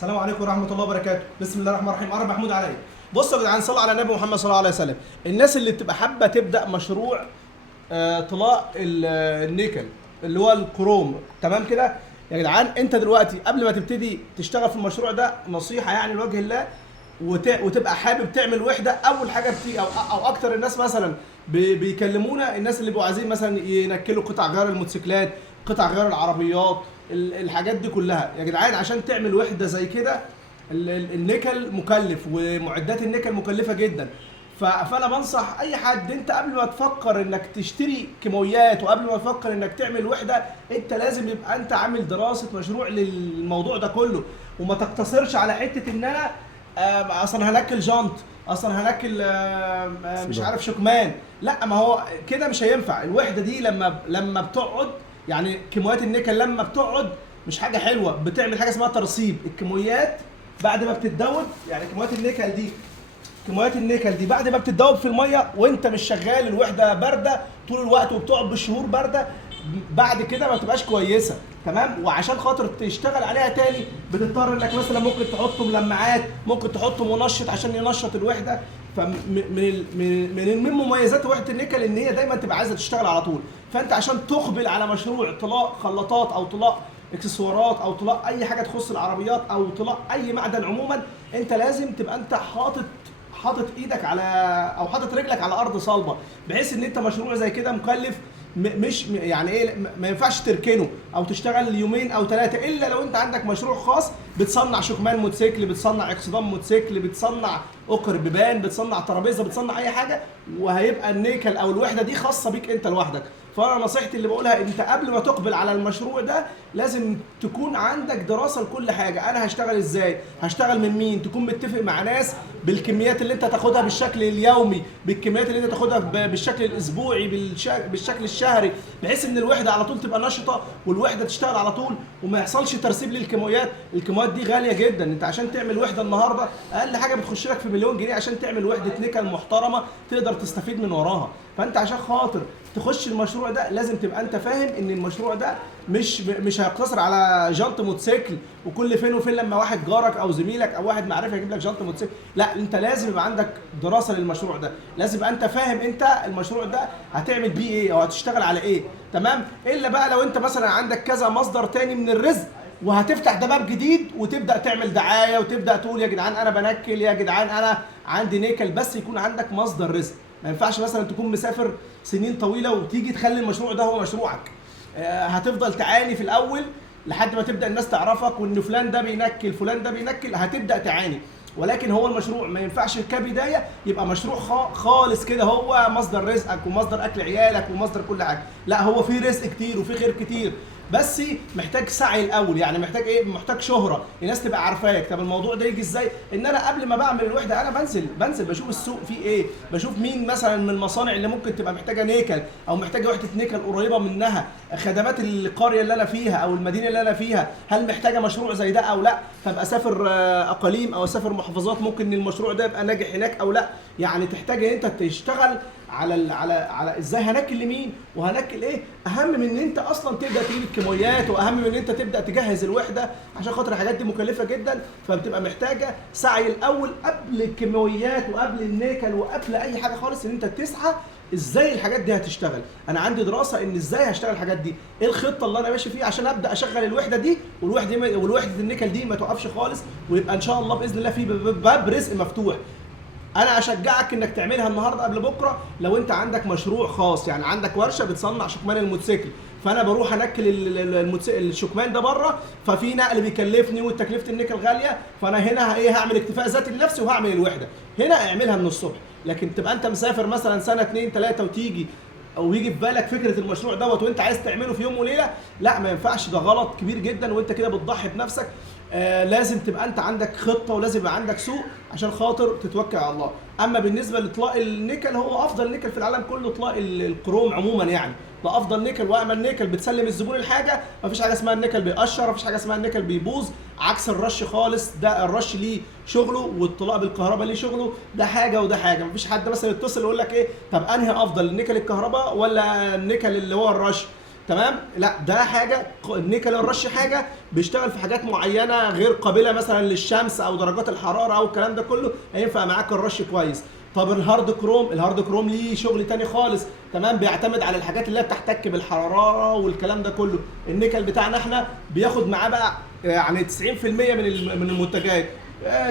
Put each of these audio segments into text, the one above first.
السلام عليكم ورحمه الله وبركاته. بسم الله الرحمن الرحيم. انا محمود علي. بصوا يا جدعان، صلوا على النبي محمد صلى الله عليه وسلم. الناس اللي بتبقى حابه تبدا مشروع طلاء النيكل اللي هو الكروم، تمام كده يا جدعان. انت دلوقتي قبل ما تبتدي تشتغل في المشروع ده، نصيحه يعني لوجه الله، وتبقى حابب تعمل وحده، اول حاجه بتيجي او اكتر الناس مثلا بيكلمونا، الناس اللي بيبقوا عايزين مثلا ينكلوا قطع غيار الموتوسيكلات، قطع غيار العربيات، الحاجات دي كلها يا جدعان. عشان تعمل وحده زي كده النيكل مكلف، ومعدات النيكل مكلفه جدا. فانا بنصح اي حد، انت قبل ما تفكر انك تشتري كيماويات وقبل ما تفكر انك تعمل وحده، انت لازم يبقى انت عامل دراسه مشروع للموضوع ده كله، وما تقتصرش على حته ان انا اصلا هنكل جنط، اصلا هنكل مش عارف شكمان. لا، ما هو كده مش هينفع. الوحده دي لما بتقعد، يعني كيماويات النيكل لما بتقعد مش حاجه حلوه، بتعمل حاجه اسمها ترسيب. الكيماويات بعد ما بتتدوب، يعني كيماويات النيكل دي بعد ما بتتدوب في الميه وانت مش شغال، الوحده بارده طول الوقت وبتقعد بالشهور بارده، بعد كده ما بتبقاش كويسه، تمام. وعشان خاطر تشتغل عليها تاني بتضطر انك مثلا ممكن تحط ملمعات، ممكن تحط منشط عشان ينشط الوحده. من مميزات وحده النيكل ان هي دايما تبقى عايزه تشتغل على طول. فانت عشان تقبل على مشروع طلاء خلاطات او طلاء اكسسوارات او طلاء اي حاجه تخص العربيات او طلاء اي معدن عموما، انت لازم تبقى انت حاطط ايدك على، او حاطط رجلك على ارض صلبه، بحيث ان انت مشروع زي كده مكلف، مش يعني ايه، ما ينفعش تركنه او تشتغل يومين او ثلاثه، الا لو انت عندك مشروع خاص بتصنع شكمان موتوسيكل، بتصنع اكسدام موتوسيكل، بتصنع اقر بيبان، بتصنع ترابيزه، بتصنع اي حاجه، وهيبقى النيكل او الوحده دي خاصه بيك انت لوحدك. فانا نصيحتي اللي بقولها، انت قبل ما تقبل على المشروع ده لازم تكون عندك دراسه لكل حاجه. انا هشتغل ازاي، هشتغل من مين، تكون متفق مع ناس بالكميات اللي انت تاخدها بالشكل اليومي، بالكميات اللي انت تاخدها بالشكل الاسبوعي، بالشكل الشهري، بحيث ان الوحده على طول تبقى نشطه والوحده تشتغل على طول، وما يحصلش ترسيب للكيماويات. الكيماويات دي غاليه جدا. انت عشان تعمل وحده النهارده اقل حاجه بتخش لك في مليون جنيه عشان تعمل وحده نيكل محترمه تقدر تستفيد من وراها. فانت عشان خاطر تخش المشروع ده لازم تبقى انت فاهم ان المشروع ده مش هيقتصر على جنط موتوسيكل وكل فين وفين لما واحد جارك او زميلك او واحد معرفه يجيب لك جنط موتوسيكل. لا، انت لازم يبقى عندك دراسه للمشروع ده، لازم يبقى انت فاهم انت المشروع ده هتعمل بيه ايه او هتشتغل على ايه، تمام. الا بقى لو انت مثلا عندك كذا مصدر تاني من الرزق وهتفتح ده باب جديد وتبدا تعمل دعايه وتبدا تقول يا جدعان انا بنكل، يا جدعان انا عندي نيكل، بس يكون عندك مصدر رزق. ما ينفعش مثلا تكون مسافر سنين طويله وتيجي تخلي المشروع ده هو مشروعك. هتفضل تعاني في الاول لحد ما تبدا الناس تعرفك، وان فلان ده بينكل فلان ده بينكل، هتبدا تعاني. ولكن هو المشروع ما ينفعش كبدايه يبقى مشروع خالص كده هو مصدر رزقك ومصدر اكل عيالك ومصدر كل حاجه. لا، هو في رزق كتير وفي خير كتير، بس محتاج سعي الاول. يعني محتاج ايه؟ محتاج شهره، الناس تبقى عارفاك. طب الموضوع ده يجي ازاي؟ ان انا قبل ما بعمل الوحده انا بنزل بشوف السوق فيه ايه، بشوف مين مثلا من المصانع اللي ممكن تبقى محتاجه نيكل او محتاجه وحده نيكل قريبه منها، خدمات القريه اللي انا فيها او المدينه اللي انا فيها هل محتاجه مشروع زي ده او لا، فابقى اسافر اقاليم او اسافر محافظات ممكن المشروع ده يبقى ناجح هناك او لا. يعني تحتاج ان انت تشتغل على ازاي هنكل لمين وهنكل ايه. اهم من ان انت اصلا تبدا تجيب الكيماويات، واهم من ان انت تبدا تجهز الوحده، عشان خاطر الحاجات دي مكلفه جدا، فبتبقى محتاجه سعي الاول قبل الكيماويات وقبل النيكل وقبل اي حاجه خالص، ان انت تسعى ازاي الحاجات دي هتشتغل. انا عندي دراسه ان ازاي هشتغل الحاجات دي، ايه الخطه اللي انا ماشي فيها عشان ابدا اشغل الوحده دي، والوحده النيكل دي ما توقفش خالص، ويبقى ان شاء الله باذن الله في باب رزق مفتوح. انا اشجعك انك تعملها النهارده قبل بكره. لو انت عندك مشروع خاص، يعني عندك ورشه بتصنع شكمان الموتوسيكل، فانا بروح انكل الشكمان ده بره، ففي نقل بيكلفني وتكلفه النيكل غاليه، فانا هنا هعمل اكتفاء ذاتي لنفسي وهعمل الوحده هنا، اعملها من الصبح. لكن تبقى انت مسافر مثلا سنه 2 3 وتيجي او يجي في بالك فكره المشروع دوت وانت عايز تعمله في يوم وليله، لا ما ينفعش، ده غلط كبير جدا، وانت كده بتضحي بنفسك. لازم تبقى انت عندك خطه ولازم يبقى عندك سوق عشان خاطر تتوكل على الله. اما بالنسبه لطلاء النيكل، هو افضل نيكل في العالم كله طلاء الكروم عموما، يعني ده افضل نيكل وامن نيكل. بتسلم الزبون الحاجه، مفيش حاجه اسمها النيكل بيقشر، مفيش حاجه اسمها النيكل بيبوظ، عكس الرش خالص. ده الرش ليه شغله والطلاء بالكهرباء ليه شغله، ده حاجه وده حاجه. مفيش حد مثلا يتصل يقول لك ايه طب انهي افضل، النيكل الكهرباء ولا النيكل اللي هو الرش؟ تمام. لا ده حاجه، النيكل الرش حاجه بيشتغل في حاجات معينه غير قابله مثلا للشمس او درجات الحراره او الكلام ده كله، هينفع معاك الرش كويس. طب الهارد كروم، الهارد كروم ليه شغل تاني خالص، تمام، بيعتمد على الحاجات اللي هي بتحتك بالحراره والكلام ده كله. النيكل بتاعنا احنا بياخد معاه بقى يعني 90% من المنتجات،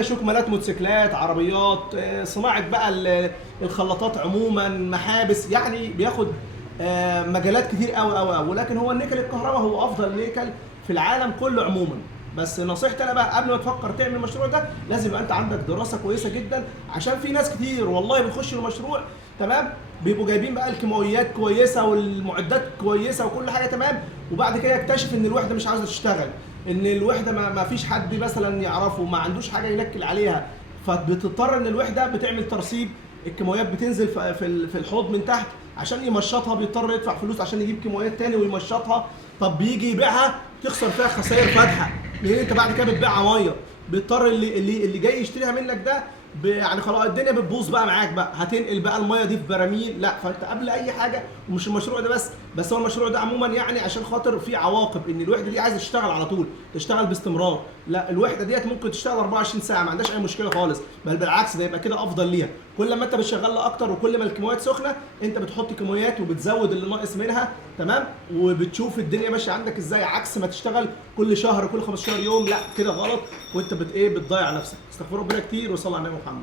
شكمانات موتوسيكلات، عربيات، صناعه بقى الخلاطات عموما، محابس، يعني بياخد مجالات كتير قوي قوي قوي. ولكن هو النيكل الكهرباء هو افضل نيكل في العالم كله عموما. بس نصيحتي انا بقى قبل ما تفكر تعمل المشروع ده لازم يبقى انت عندك دراسه كويسه جدا، عشان في ناس كتير والله بتخش المشروع تمام بيبقوا جايبين بقى الكيماويات كويسه والمعدات كويسه وكل حاجه تمام، وبعد كده يكتشف ان الوحده مش عاوزه تشتغل، ان الوحده ما فيش حد مثلا يعرفه، ما عندوش حاجه ينكل عليها، فبتضطر ان الوحده بتعمل ترسيب، الكيماويات بتنزل في الحوض من تحت، عشان يمشطها بيضطر يدفع فلوس عشان يجيب كيماويات تاني ويمشطها. طب بيجي يبيعها تخسر فيها خسائر فادحه، لان انت بعد كده بتبيعها ميه، بيضطر اللي جاي يشتريها منك ده يعني خلاص الدنيا بتبوظ بقى معاك، بقى هتنقل بقى الميه دي في براميل. لا، فانت قبل اي حاجه، ومش المشروع ده بس هو المشروع ده عموما يعني عشان خاطر في عواقب، ان الوحده دي عايزه تشتغل على طول، تشتغل باستمرار. لا، الوحده ديت ممكن تشتغل 24 ساعه ما عندهاش اي مشكله خالص، بل بالعكس ده يبقى كده افضل ليها. كل ما انت بتشغلها اكتر وكل ما الكيماويات سخنه انت بتحط كيماويات وبتزود اللي ناقص منها، تمام، وبتشوف الدنيا ماشيه عندك ازاي، عكس ما تشتغل كل شهر كل 15 يوم، لا كده غلط، وانت بتضيع نفسك. استغفر ربنا كتير وصلى على النبي محمد.